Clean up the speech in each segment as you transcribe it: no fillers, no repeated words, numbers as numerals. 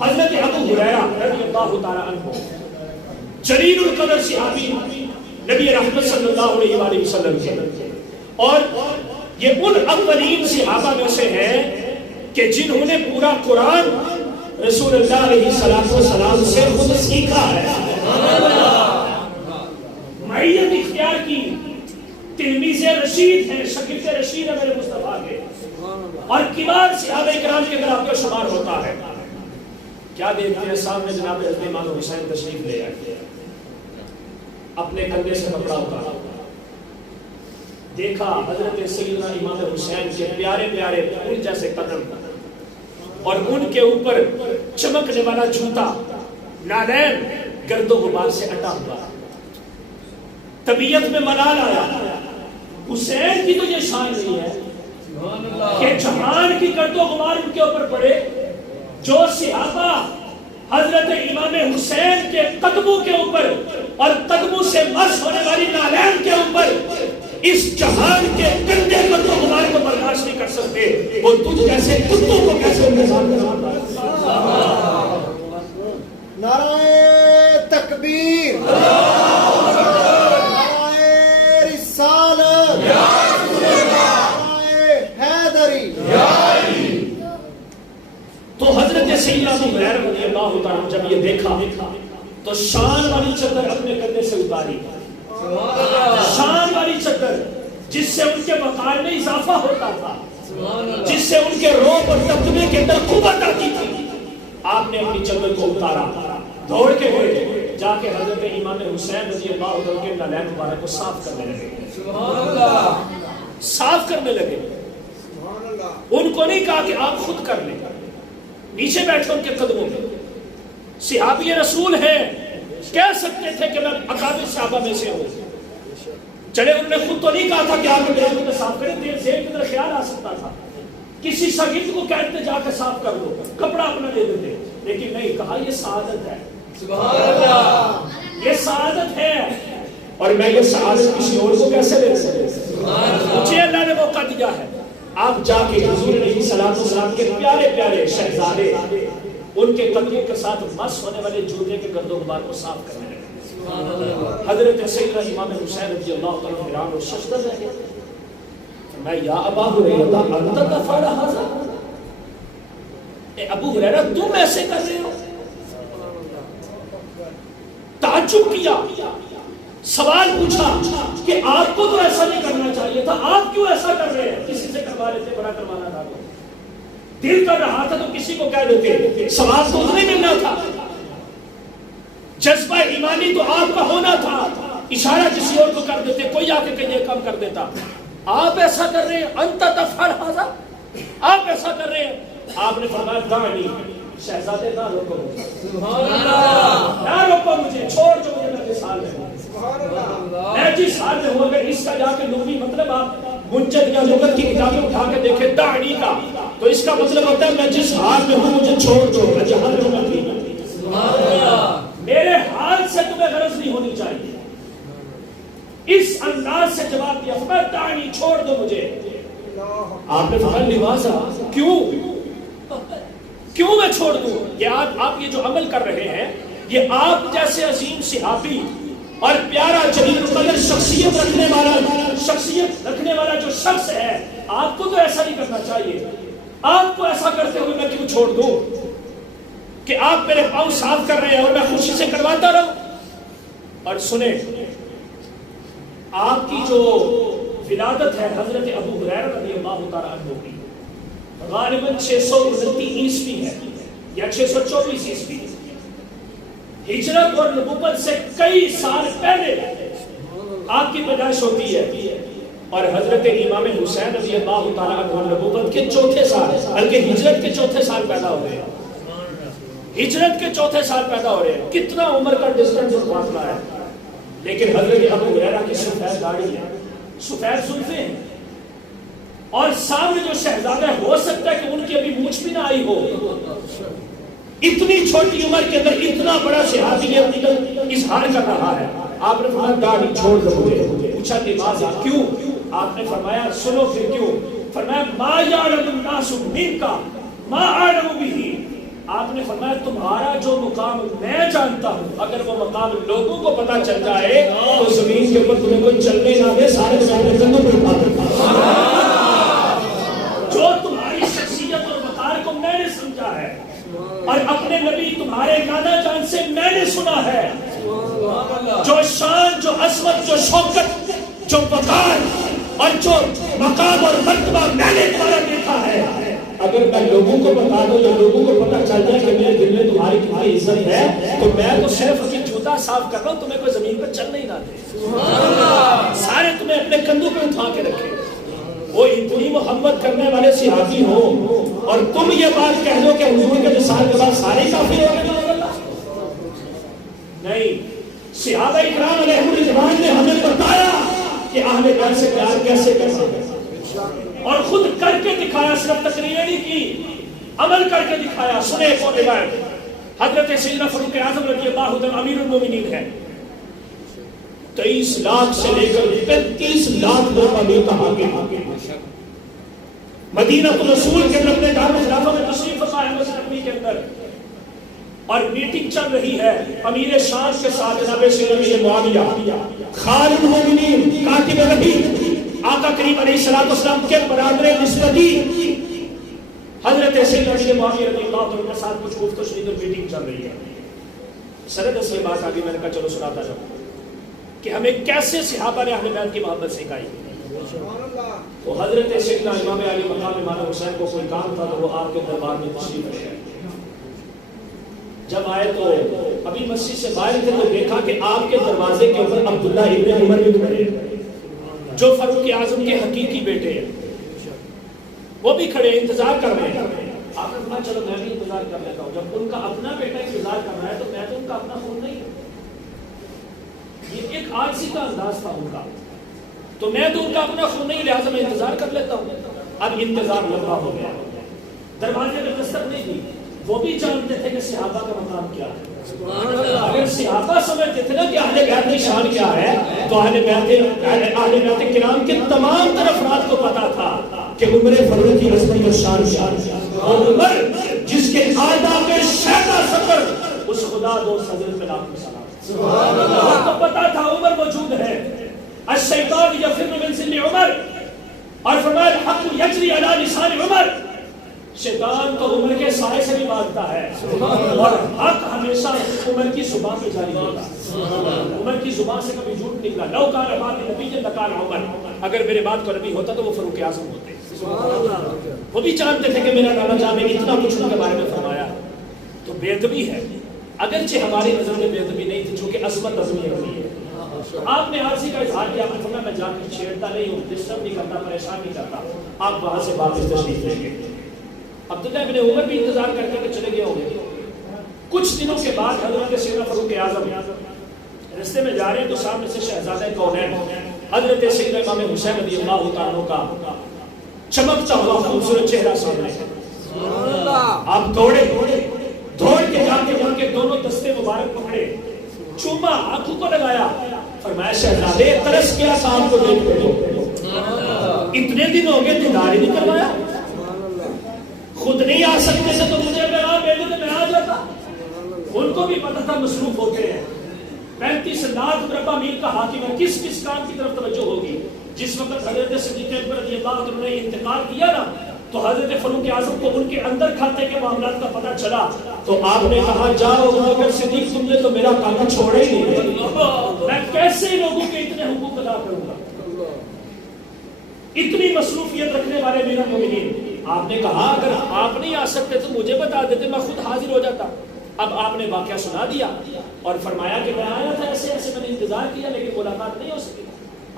حضرت ابو ہریرہ رضی اللہ تعالی عنہ جلیل القدر صحابی نبی رحمت صلی اللہ علیہ وآلہ وسلم کے، اور یہ ان اولین صحابہ میں سے ہیں کہ جنہوں نے پورا قرآن رسول اللہ علیہ السلام سے خود سیکھا ہے، معیت اختیار کی، تلمیذ رشید ہیں، شاگرد رشید ہے میرے مصطفیٰ کے، اور کبار صحابہ کرام کے اندر آپ کا شمار ہوتا ہے۔ کیا دیکھتے ہیں سامنے جناب حضرت امام حسین تشریف لے آئے، اپنے کندھے سے کپڑا اتارا، دیکھا حضرت سیدنا امام حسین کے پیارے پیارے پھول جیسے قدم اور ان کے اوپر چمکنے والا جوتا، نالین گرد و غبار سے اٹا ہوا، طبیعت میں ملال آیا۔ حسین کی تو یہ شان نہیں ہے کہ جہان کی گرد و غبار ان کے اوپر پڑے، جو صحابہ حضرت امام حسین کے قدموں کے اوپر اور قدموں سے مس ہونے والی نالین کے اوپر اس جہان کے گندے گرد و غبار کو برداشت نہیں کر سکتے، وہ تجھ جیسے کتوں کو کیسے ان کے سامنے نعرہ تکبیر، تو حضرت سیدنا ابو ہریرہ رضی اللہ تعالیٰ جب یہ دیکھا تو شان والی چادر اپنے کندھے سے اتاری، شان والی چادر جس سے ان کے وقار میں اضافہ ہوتا تھا، جس سے ان کے روب اور دبدبے کے اندر قوت آتی تھی، آپ نے اپنی چادر کو اتارا، دوڑ کے ہوئے جا کے حضرت امام حسین رضی اللہ عنہ کے نالین مبارک کو صاف کرنے لگے، صاف کرنے لگے۔ ان کو نہیں کہا کہ آپ خود کر لیں، نیچے بیٹھے ان کے قدموں میں، صحابی رسول ہیں، کہہ سکتے تھے کہ میں اکابر صحابہ میں سے ہوں، چلے انہوں نے خود تو نہیں کہا تھا کہ آپ میرے کو صاف کریں، دیر ذہن کی طرح خیال آ سکتا تھا، کسی شاگرد کو کہتے جا کے صاف کر دو، کپڑا اپنا دے دیتے، لیکن نہیں، کہا یہ سعادت ہے، یہ سعادت ہے، اور میں یہ سعادت کسی اور کو کیسے دے سکتا، مجھے اللہ نے موقع دیا ہے، آپ جا کے حضور علیہ السلام کے پیارے پیارے شہزادے ان کے قدموں کے ساتھ مس ہونے والے جوتے کے گرد و غبار کو صاف کرنے لگے۔ حضرت سیدنا امام حسین رضی اللہ تعالیٰ عنہ اور سجدہ رہے، میں یا ابا ہریرہ انت تفعل ھذا، اے ابو ہریرہ تم ایسے کر رہے ہو؟ تعجب کیا، سوال پوچھا کہ آپ کو تو ایسا نہیں کرنا چاہیے تھا، آپ کیوں ایسا کر رہے ہیں؟ کسی سے کروا لیتے، بڑا کروانا تھا، دل کر رہا تھا تو کسی کو کہہ دیتے، سوال تو نہیں ملنا تھا، جذبہ ایمانی تو آپ کا ہونا تھا، اشارہ کسی اور کو کر دیتے، کوئی آ کے کہیں کم کر دیتا، آپ ایسا کر رہے ہیں، انت تفعل ھذا، آپ ایسا کر رہے ہیں۔ آپ نے فرمایا دعنی، شہزادے نہ روکو مجھے، نہ روکو مجھے، چھوڑ جو مجھے میں جس حال میں ہوں، میں جس حال میں ہوں، اگر اس کا جا کے لغوی مطلب آپ منجد یا لغت کی کتابیں اٹھا کے دیکھیں دعنی کا، تو اس کا مطلب ہوتا ہے میں جس حال میں ہوں مجھے چھوڑ دو، میں جہاں میں ہوں میں ٹھیک ہوں، میرے حال سے تمہیں غرض نہیں ہونی چاہیے۔ اس انداز سے جواب دیا، میں دعنی، چھوڑ دو مجھے۔ آپ نے فرمایا لماذا، کیوں میں چھوڑ دوں؟ یہ آپ یہ جو عمل کر رہے ہیں، یہ آپ جیسے عظیم صحابی اور پیارا جلیل القدر شخصیت رکھنے والا جو شخص ہے، آپ کو تو ایسا نہیں کرنا چاہیے، آپ کو ایسا کرتے ہوئے میں کیوں چھوڑ دوں کہ آپ میرے پاؤں صاف کر رہے ہیں اور میں خوشی سے کرواتا رہوں۔ اور سنیں، آپ کی جو ولادت ہے حضرت ابو ہریرہ رضی اللہ تعالیٰ عنہ کی، غالباً 629 عیسوی ہے یا 624 عیسوی، ہجرت اور نبوت سے کئی سال پہلے آپ کی پیدائش ہوتی ہے، اور حضرت امام حسین رضی اللہ تعالیٰ عنہ نبوت کے چوتھے سال، بلکہ ہجرت کے چوتھے سال پیدا ہو رہے ہیں، ہجرت کے چوتھے سال پیدا ہو رہے ہیں، کتنا عمر کا ڈسٹنس اور فاصلہ ہے، لیکن حضرت ابو ہریرہ کی سفید داڑھی ہے، سفید زلفیں ہیں، اور سامنے جو شہزادہ ہو سکتا ہے کہ ان کی ابھی مونچھ بھی نہ آئی ہو، اتنی چھوٹی عمر کے اندر اتنا بڑا صحابی اپنی اظہار کر رہا ہے۔ آپ نے فرمایا داڑھی چھوڑ دو مجھے، پوچھا لماذا، کیوں؟ آپ نے فرمایا سنو پھر کیوں، فرمایا ما یعلم الناس منک ما اعلم به، آپ نے فرمایا تمہارا جو مقام میں جانتا ہوں اگر وہ مقام لوگوں کو پتا چل جائے تو زمین کے اوپر تمہیں کوئی چلنے نہ دے، سارے تمہارے کندھوں پر اٹھا دے۔ جو تمہاری شخصیت اور وقار کو میں نے سمجھا ہے اور اپنے نبی تمہارے نانا جان سے میں نے سنا ہے، جو شان، جو عظمت، جو شوکت، جو وقار اور جو مقام اور مرتبہ میں نے تمہارا دیکھا ہے، اگر میں لوگوں کو بتا دوں یا لوگوں کو پتا چل جائے کہ میرے دل میں تمہاری کتنی عزت ہے تو میں تو صرف اپنی جوتا صاف کر رہا ہوں، تمہیں کوئی زمین پر چلنے ہی نہ دے، سارے تمہیں اپنے کندھوں پہ اٹھا کے رکھے۔ وہ اتنی محبت کرنے والے صحابی ہوں اور تم یہ بات کہہ دو کہ حضور کے وصال کے بعد سارے کافر ہو گئے؟ نہیں، صحابہ اکرام علیہم رضوان نے ہمیں بتایا کہ اہل بیت سے پیار کیسے کرنا ہے اور خود کر کے دکھایا، صرف تقریریں نہیں کی، عمل کر کے دکھایا۔ سنے ایک اور روایت، حضرت سیدنا فاروق اعظم رضی اللہ عنہ امیر المومنین ہے، 23 لاکھ سے لے کر 35 لاکھ لوگ امیر کا حاکم، مدینہ الرسول کے اندر اپنے دار الخلافہ میں تشریف فرما ہے، مسجد نبوی کے اندر، اور میٹنگ چل رہی ہے امیر شام کے ساتھ جناب سیدنا معاویہ خالد المومنین کاتب وحی آقا کریم علیہ السلام کے برادر نسبتی، حضرت سیدنا معاویہ رضی اللہ عنہ کے ساتھ کچھ گفت و شنید اور میٹنگ چل رہی ہے۔ سند اس میں بات آگئی، میں نے کہا چلو سناتا جاؤں کہ ہمیں کیسے صحابہ نے اہل بیت کی محبت سکھائی۔ تو حضرت سیدنا امام علی مقام امام حسین کو کوئی کام تھا تو وہ آپ کے دربار میں تشریف لے گئے۔ جب آئے تو ابھی مسجد سے باہر تھے تو دیکھا کہ آپ کے دروازے کے اوپر عبداللہ ابن عمر بھی کھڑے جو فاروق اعظم کے حقیقی بیٹے ہیں، وہ بھی کھڑے انتظار کر رہے ہیں۔ آپ نے کہا چلو میں بھی انتظار کر لیتا ہوں، جب ان کا اپنا بیٹا انتظار کر رہا ہے تو میں تو ان کا اپنا خون نہیں ہوں۔ یہ ایک عاجزی کا انداز تھا ان کا، تو میں تو ان کا اپنا خون نہیں، لہٰذا میں انتظار کر لیتا ہوں۔ اب انتظار لمبا ہو گیا، دروازے میں دستک نہیں دی، وہ بھی جانتے تھے کہ صحابہ کا مقام کیا ہے۔ اگر صحابہ سمجھتے تھے نا کہ اہل بیت کی شان کیا ہے تو اہل بیت کرام کے تمام تر افراد کو پتا تھا کہ عمر فاروق کی عظمت اور شان کیا ہے، اور عمر جس کے آداب شہ کا سفر اس خدا دوست حضرت پہ لاکھ سلام، تو پتا تھا عمر موجود ہے۔ الشیطان یفر من سن عمر، اور فرمایا الحق یجری علی لسان عمر، شیطان تو عمر کے سائے سے بھی بھاگتا ہے اور حق ہمیشہ عمر کی زبان پہ جاری ہوتا ہے۔ عمر کی زبان سے کبھی جھوٹ نکلا، لو کان بعد نبی لکان عمر، اگر میرے بعد کو نبی ہوتا تو وہ فاروق اعظم ہوتے۔ وہ بھی جانتے تھے کہ میرا نانا جان نے اتنا کچھ ان کے بارے میں فرمایا، تو بے ادبی ہے، اگرچہ ہماری نظر میں بے ادبی نہیں تھی چونکہ عظمت عظمی ہے۔ آپ نے عارضی کا اظہار کیا، آپ نے فرمایا میں جان کے چھیڑتا نہیں ہوں، ڈسٹرب نہیں کرتا، پریشان نہیں کرتا، آپ وہاں سے واپس تشریف لیں گے۔ عبداللہ ابن عمر بھی انتظار کر کے چلے گئے ہوں گے۔ کچھ دنوں کے بعد حضرت سیدنا فاروق اعظم رستے میں جا رہے ہیں تو سامنے سے شہزادہ کونین حضرت سیدنا امام حسین رضی اللہ تعالیٰ کا چمکتا ہوا خوبصورت چہرہ سامنے ہے۔ آپ دوڑے دوڑ کے جا کے ان کے دونوں دستے مبارک پکڑے، چوما، آنکھوں کو لگایا، فرمایا شہزادے ترس گیا صاحب کو دیکھ کے، اتنے دن ہو گئے دیدار ہی نہیں کروایا، خود نہیں آ سکتے سے تو مجھے پیغام بھیجو تو میں آ جاتا۔ ان کو بھی پتہ تھا مصروف ہوتے ہیں، 35 لاکھ مربع میل کا حاکم ہے، کس کس کام کی طرف توجہ ہوگی۔ جس وقت حضرت صدیق اکبر رضی اللہ عنہ نے انتقال کیا نا تو حضرت فاروق اعظم کو ان کے اندر کھاتے کے معاملات کا پتہ چلا تو آپ نے کہا جاؤ اگر صدیق تم نے تو میرا کام چھوڑا ہی نہیں، میں کیسے لوگوں کے اتنے حقوق ادا کروں گا۔ اتنی مصروفیت رکھنے والے میرا مومنین، آپ نے کہا اگر آپ نہیں آ سکتے تو مجھے بتا دیتے، میں خود حاضر ہو جاتا۔ اب آپ نے واقعہ سنا دیا اور فرمایا کہ میں آیا تھا ایسے ایسے، میں نے انتظار کیا لیکن ملاقات نہیں ہو سکی۔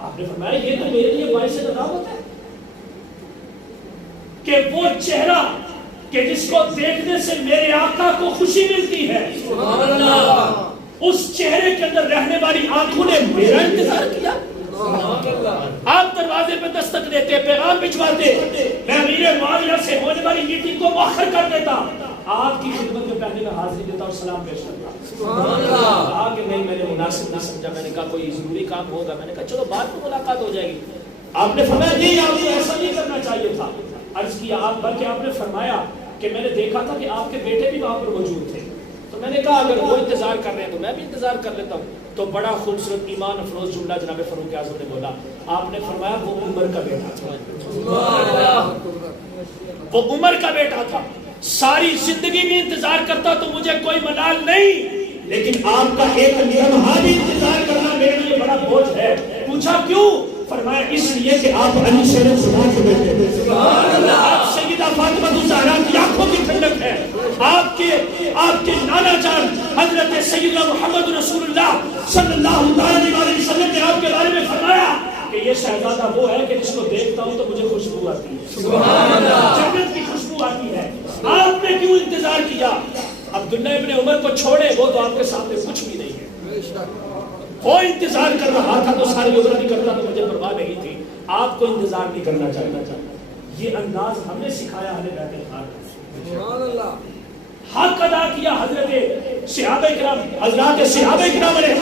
آپ نے فرمایا یہ تو میرے لیے باعث ندامت ہے کہ وہ چہرہ کہ جس کو دیکھنے سے میرے آقا کو خوشی ملتی ہے، اس چہرے کے اندر رہنے والی آنکھوں نے میرا انتظار کیا۔ آپ دروازے پہ دستک دیتے، پیغام بھجواتے، میں امیر معاویہ سے ہونے والی میٹنگ کو مؤخر کر دیتا، آپ کی خدمت میں پہلے میں حاضری دیتا اور سلام پیش کرتا۔ کہا کہ نہیں میں نے مناسب نہ سمجھا، میں نے کہا کوئی ضروری کام ہوگا، میں نے کہا چلو بعد میں ملاقات ہو جائے گی۔ آپ نے فرمایا نہیں، آپ کو ایسا نہیں کرنا چاہیے تھا۔ عرض کیا آپ، بلکہ آپ نے فرمایا کہ میں نے دیکھا تھا کہ آپ کے بیٹے بھی وہاں پر موجود تھے، تو میں نے کہا اگر وہ انتظار کر رہے ہیں تو میں بھی انتظار کر لیتا ہوں. تو بڑا خوبصورت ایمان افروز جملہ جناب فاروق اعظم نے بولا. آپ نے فرمایا وہ عمر کا بیٹا تھا، وہ عمر کا بیٹا تھا. ساری زندگی بھی انتظار کرتا تو مجھے کوئی ملال نہیں، لیکن آپ کا ایک لمحہ بھی انتظار کرنا میرے لیے بڑا بوجھ ہے. پوچھا کیوں؟ فرمایا اس لیے کہ آپ علی شیر خدا کے بیٹے ہیں. سبحان اللہ. آپ سیدہ فاطمہ الزہرا کی آنکھوں کی ٹھنڈک ہے. آپ کے نانا جان حضرت سیدنا محمد رسول اللہ صلی اللہ علیہ وسلم نے آپ کے بارے میں فرمایا کہ یہ شہزادہ وہ ہے کہ جس کو دیکھتا ہوں تو مجھے خوشبو آتی ہے. سبحان اللہ. جنت کی خوشبو آتی ہے. آپ نے کیوں انتظار کیا؟ عبداللہ ابن عمر کو چھوڑے، وہ تو آپ کے سامنے کچھ بھی نہیں ہے. وہ انتظار کر رہا تھا تو ساری عمر نہیں کرتا تو مجھے پرواہ نہیں تھی. آپ کو انتظار نہیں کرنا چاہتا. یہ انداز ہم نے سکھایا اہل بیت الخار. حق ادا کیا حضرت صحابہ کرام، حضرات صحابہ کرام علیہ